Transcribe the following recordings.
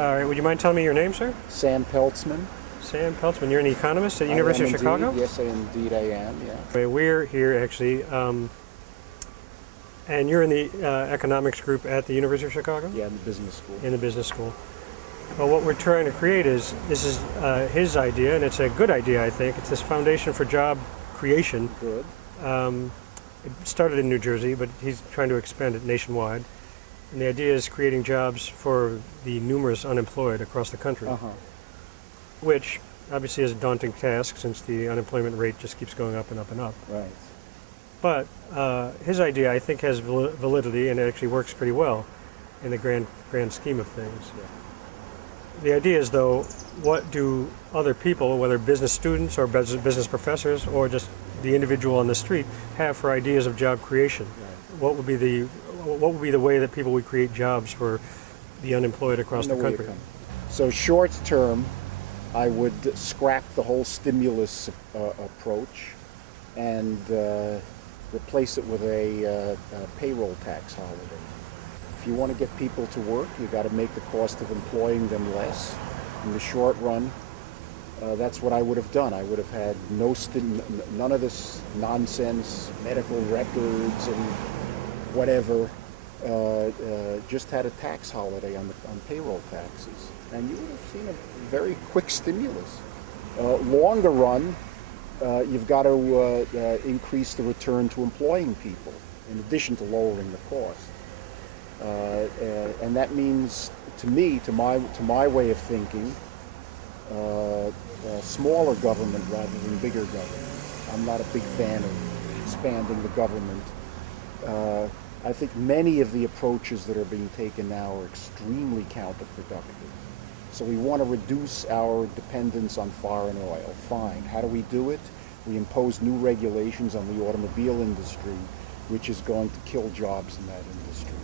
All right, would you mind telling me your name, sir? Sam Peltzman. Sam Peltzman. You're an economist at the University of Chicago? Yes, indeed I am, yeah. Okay, we're here, actually, and you're in the economics group at the University of Chicago? Yeah, in the business school. In the business school. Well, what we're trying to create is, this is his idea, and it's a good idea, I think. It's this foundation for job creation. Good. It started in New Jersey, but he's trying to expand it nationwide. And the idea is creating jobs for the numerous unemployed across the country, which obviously is a daunting task since the unemployment rate just keeps going up and up and up. Right. But his idea, I think, has validity, and it actually works pretty well in the grand scheme of things. Yeah. The idea is, though, what do other people, whether business students or business professors or just the individual on the street, have for ideas of job creation? Right. What would be the way that people would create jobs for the unemployed across the country? So short term, I would scrap the whole stimulus approach and replace it with a payroll tax holiday. If you want to get people to work, you've got to make the cost of employing them less. In the short run, that's what I would have done. I would have had none of this nonsense, medical records and whatever. Just had a tax holiday on payroll taxes, and you would have seen a very quick stimulus. Longer run, you've got to increase the return to employing people, in addition to lowering the cost. And that means, to me, to my way of thinking, smaller government rather than bigger government. I'm not a big fan of expanding the government. I think many of the approaches that are being taken now are extremely counterproductive. So we want to reduce our dependence on foreign oil. Fine. How do we do it? We impose new regulations on the automobile industry, which is going to kill jobs in that industry.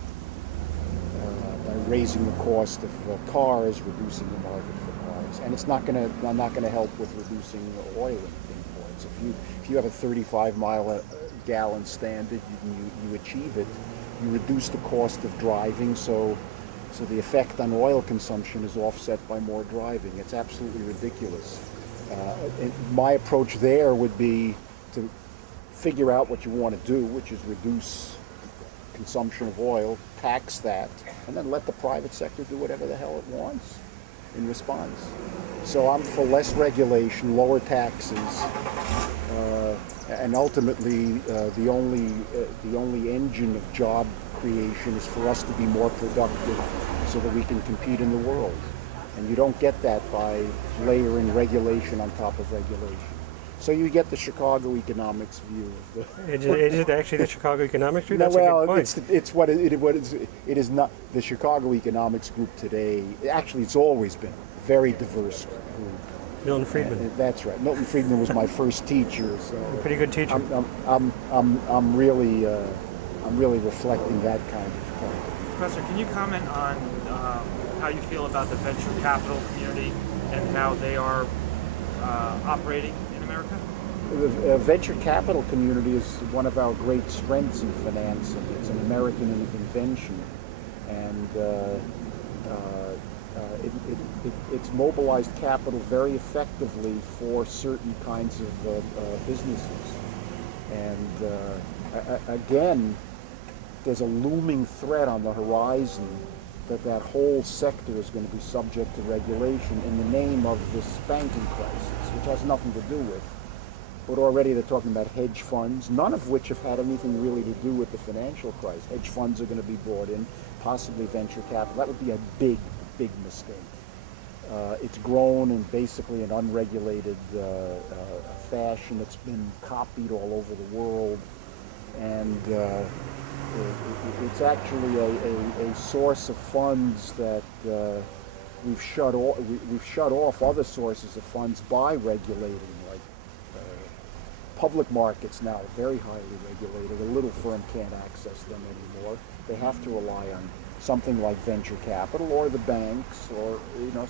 By raising the cost of cars, reducing the market for cars, and it's not going to help with reducing oil imports. If you have a 35-mile-a-gallon standard, you achieve it. You reduce the cost of driving, so the effect on oil consumption is offset by more driving. It's absolutely ridiculous. And my approach there would be to figure out what you want to do, which is reduce consumption of oil, tax that, and then let the private sector do whatever the hell it wants in response. So I'm for less regulation, lower taxes, and ultimately the only engine of job creation is for us to be more productive so that we can compete in the world. And you don't get that by layering regulation on top of regulation. So you get the Chicago economics view of the. Is it actually the Chicago Economics Group? That's no, a good point. It is not the Chicago Economics Group today. Actually, it's always been a very diverse group. Milton Friedman. That's right. Milton Friedman was my first teacher. So a pretty good teacher. I'm really reflecting that kind of point. Professor, can you comment on how you feel about the venture capital community and how they are operating in America? The venture capital community is one of our great strengths in financing. It's an American invention, and it's mobilized capital very effectively for certain kinds of businesses. And again, there's a looming threat on the horizon that whole sector is going to be subject to regulation in the name of this banking crisis, which has nothing to do with. But already they're talking about hedge funds, none of which have had anything really to do with the financial crisis. Hedge funds are going to be brought in, possibly venture capital. That would be a big, big mistake. It's grown in basically an unregulated fashion. It's been copied all over the world, and it's actually a source of funds that we've shut off other sources of funds by regulating. Like public markets now are very highly regulated. A little firm can't access them anymore. They have to rely on something like venture capital or the banks, or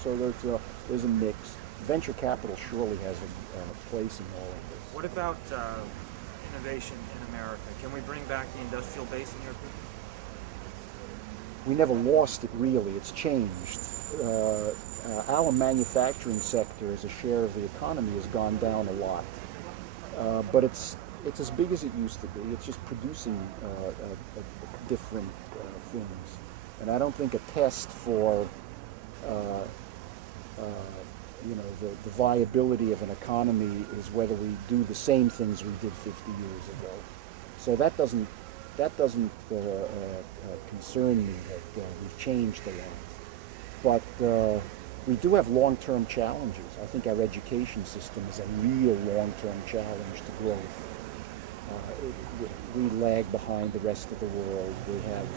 so there's a mix. Venture capital surely has a place in all of this. What about innovation in America? Can we bring back the industrial base in your opinion? We never lost it, really. It's changed. our manufacturing sector as a share of the economy has gone down a lot. But it's as big as it used to be. It's just producing different things. And I don't think a test for the viability of an economy is whether we do the same things we did 50 years ago. So that doesn't concern me that we've changed a lot. But we do have long-term challenges. I think our education system is a real long-term challenge to growth. We lag behind the rest of the world. We have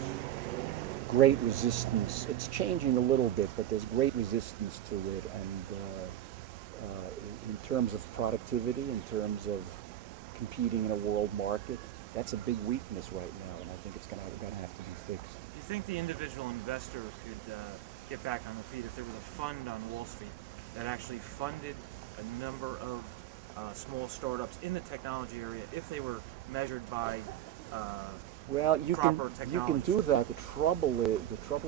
great resistance. It's changing a little bit, but there's great resistance to it. And in terms of productivity, in terms of competing in a world market, that's a big weakness right now, and I think it's going to have to be fixed. Do you think the individual investor could get back on the feet if there was a fund on Wall Street that actually funded a number of small startups in the technology area if they were measured by Well, you proper can technology? do that. The trouble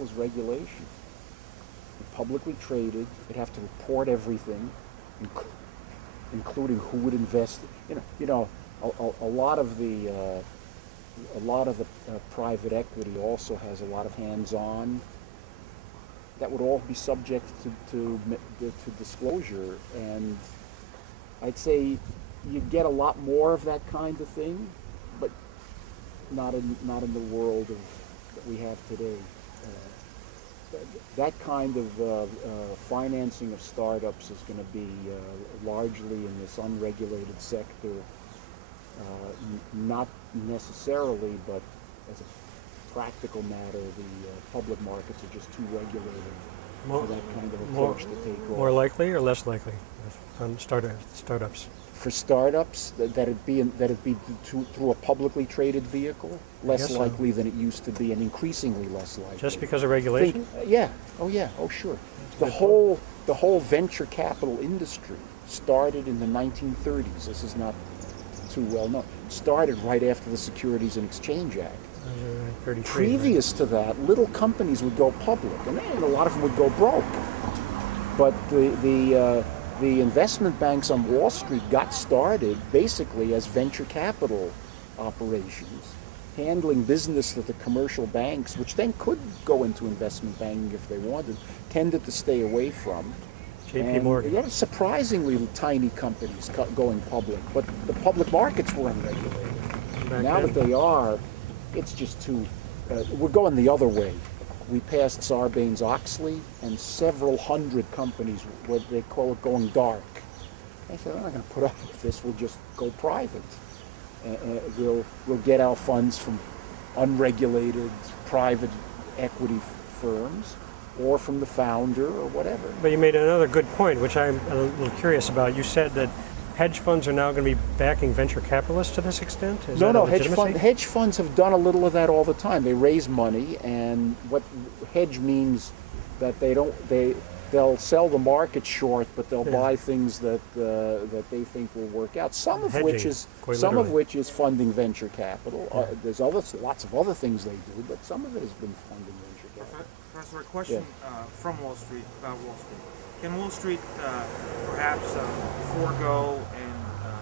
is regulation. Publicly traded, they'd have to report everything, including who would invest. A lot of the private equity also has a lot of hands-on. That would all be subject to disclosure, and I'd say you'd get a lot more of that kind of thing, but not in the world that we have today. That kind of financing of startups is going to be largely in this unregulated sector, not necessarily, but as a practical matter, the public markets are just too regulated for that kind of approach to take off. More likely or less likely on startups? For startups, that'd be through a publicly traded vehicle, less guess so. likely than it used to be, and increasingly less likely. Just because of regulation? Yeah. Oh, sure. The whole venture capital industry started in the 1930s. This is not too well known. Started right after the Securities and Exchange Act. 33, Previous to that, little companies would go public, and a lot of them would go broke. But the investment banks on Wall Street got started basically as venture capital operations, handling business that the commercial banks, which then could go into investment banking if they wanted, tended to stay away from. J.P. Morgan. You had surprisingly tiny companies going public, but the public markets were unregulated. Now that they are, it's just too. We're going the other way. We passed Sarbanes-Oxley, and several hundred companies, what they call it, going dark. I said, I'm not going to put up with this. We'll just go private. We'll get our funds from unregulated private equity firms, or from the founder, or whatever. But you made another good point, which I'm a little curious about. You said that hedge funds are now going to be backing venture capitalists to this extent? Is that a legitimacy? Hedge funds have done a little of that all the time. They raise money, and what hedge means that they'll sell the market short, but they'll buy things that they think will work out. Some of which is funding venture capital. There's lots of other things they do, but some of it has been funding venture capital. Professor, a question from Wall Street about Wall Street. Can Wall Street perhaps forego and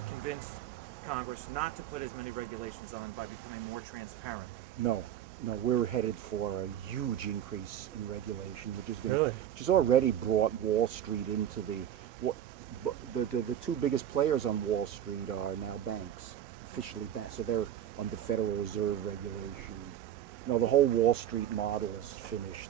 convince Congress not to put as many regulations on by becoming more transparent? No, we're headed for a huge increase in regulation, Really? which has already brought Wall Street into the two biggest players on Wall Street are now banks, officially banks, so they're under Federal Reserve regulation. No, the whole Wall Street model is finished.